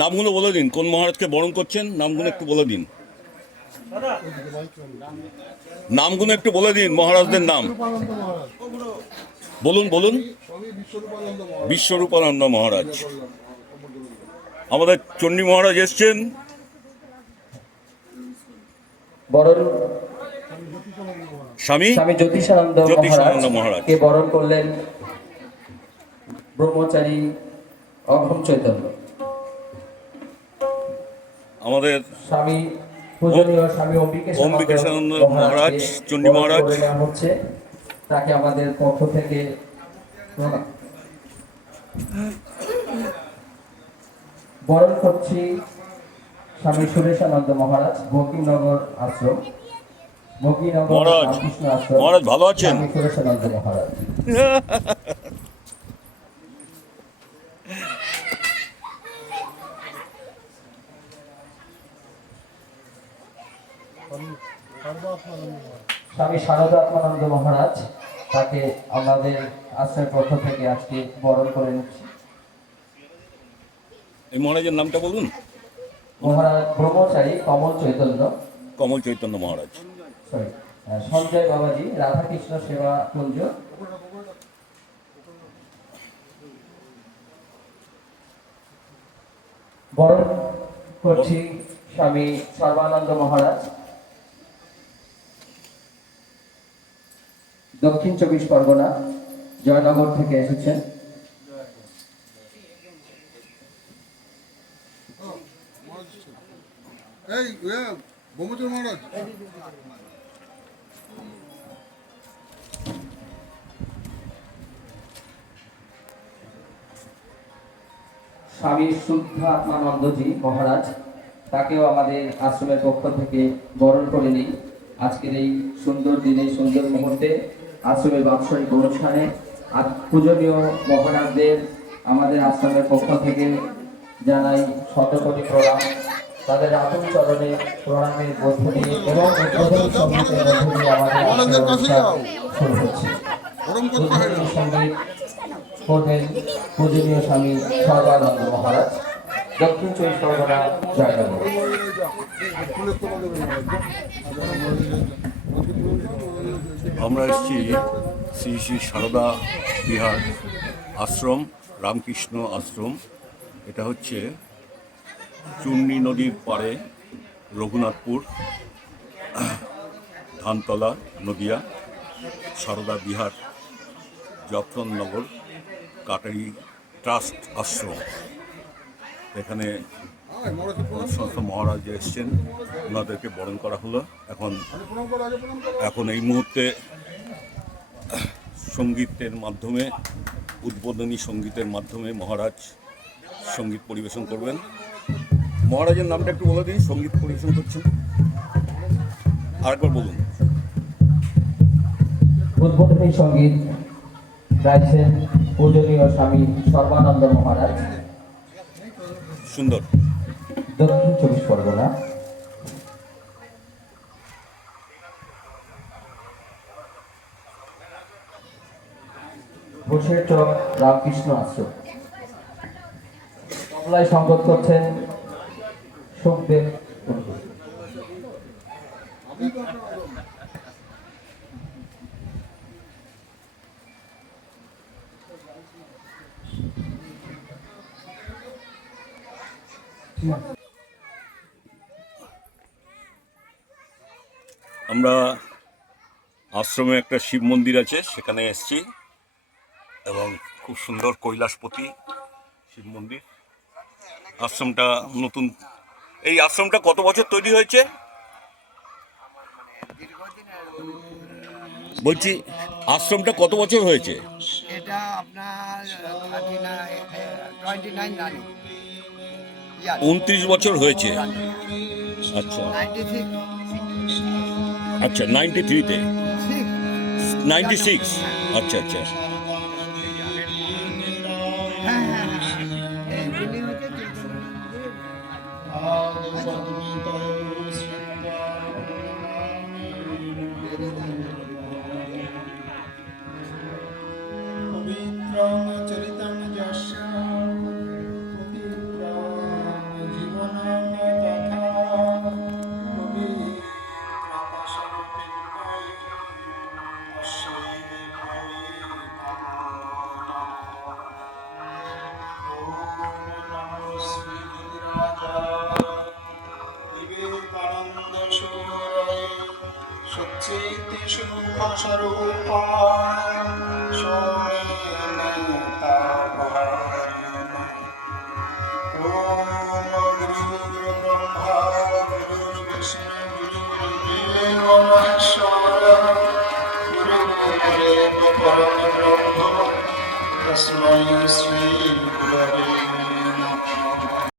নামগুলো বলে দিন, কোন মহারাজকে বরণ করছেন, নামগুলো একটু বলে দিন। নামগুলো একটু বলে দিন, মহারাজদের নাম বলুন বলুন। বিশ্বরূপানন্দ মহারাজ। আমাদের চণ্ডী মহারাজ এসছেন। বরণ স্বামী স্বামী জ্যোতিষানন্দ মহারাজ কে বরণ করলেন ব্রহ্মচারী অঘম চৈতন্য। আমাদের স্বামী পূজনীয় স্বামী অম্বিকেশানন্দ মহারাজ, চণ্ডী মহারাজ হচ্ছে, তাকে আমাদের পক্ষ থেকে বরণ করছি স্বামী সুরেশানন্দ মহারাজ, বঙ্কিমনগর আশ্রম, বঙ্কিমনগর রামকৃষ্ণ আশ্রম। মহারাজ ভালো আছেন? স্বামী সুরেশানন্দ মহারাজ। স্বামী শারদাত্মানন্দ মহারাজ, তাকে আমাদের আশ্রমের পক্ষ থেকে আজকে বরণ করে নিচ্ছি। এই মহারাজের নামটা বলুন। মহারাজ ব্রহ্মচারী কমল চৈতন্য। কমল চৈতন্য মহারাজ। সঞ্জয় বাবাজি, রাধাকৃষ্ণ সেবা কুঞ্জ। বরণ করছি স্বামী সর্বানন্দ মহারাজ, দক্ষিণ 24 পরগনা, জয়নগর থেকে এসেছেন। স্বামী শুদ্ধাত্মানন্দজি মহারাজ, তাকেও আমাদের আশ্রমের পক্ষ থেকে বরণ করে নিই আজকের এই সুন্দর দিনে, সুন্দর মুহূর্তে, আশ্রমের বাৎসরিক অনুষ্ঠানে। আজ পূজনীয় মহারাজদের আমাদের আশ্রমের পক্ষ থেকে জানাই শতকোটি প্রণাম। তাদের আতুল চরণে প্রণামের মধ্য দিয়ে এবং উদ্বোধনী সঙ্গীতের মধ্য দিয়ে আমাদের শুরু হচ্ছে। উদ্বোধনী সঙ্গীত করবেন পূজনীয় স্বামী সর্বানন্দ মহারাজ, দক্ষিণ 24 পরগনা, জয়নগর। আমরা এসেছি শ্রী শ্রী সারদা বিহার আশ্রম, রামকৃষ্ণ আশ্রম। এটা হচ্ছে চূর্ণী নদীর পাড়ে, রঘুনাথপুর, ধানতলা, নদিয়া। সারদা বিহার, জফরনগর, কাটারি ট্রাস্ট আশ্রম। এখানে সমস্ত মহারাজ এসছেন, ওনাদেরকে বরণ করা হলো। এখন এই মুহূর্তে সঙ্গীতের মাধ্যমে, উদ্বোধনী সঙ্গীতের মাধ্যমে মহারাজ সঙ্গীত পরিবেশন করবেন। মহারাজের নামটা একটু বলে দিন, সঙ্গীত পরিবেশন করছেন আরেকবার বলুন। উদ্বোধনী সঙ্গীত গাইছেন পূজনীয় স্বামী সর্বানন্দ মহারাজ, সুন্দর, দক্ষিণ 24 পরগনা। ঘোষের চক, রামকৃষ্ণ আশ্রম। তবলায় সংগত করছেন সুখদেব। আমরা আশ্রমে একটা শিব মন্দির আছে, সেখানে এসেছি এবং খুব সুন্দর কৈলাসপতি শিব মন্দির। আশ্রমটা নতুন। এই আশ্রমটা কত বছর তৈরি হয়েছে বলছি? আশ্রমটা কত বছর হয়েছে? এটা আপনার 29 বছর হয়েছে। আচ্ছা আচ্ছা, 93-তে, 96। আচ্ছা আচ্ছা। চরিতং যস্য शुभस्वरूपाय सोमेनतापहारिणे ॐ गुरुर्ब्रह्मा गुरुर्विष्णु गुरुर्देवो महेश्वरः गुरुर्देवो परमब्रह्म तस्मै श्री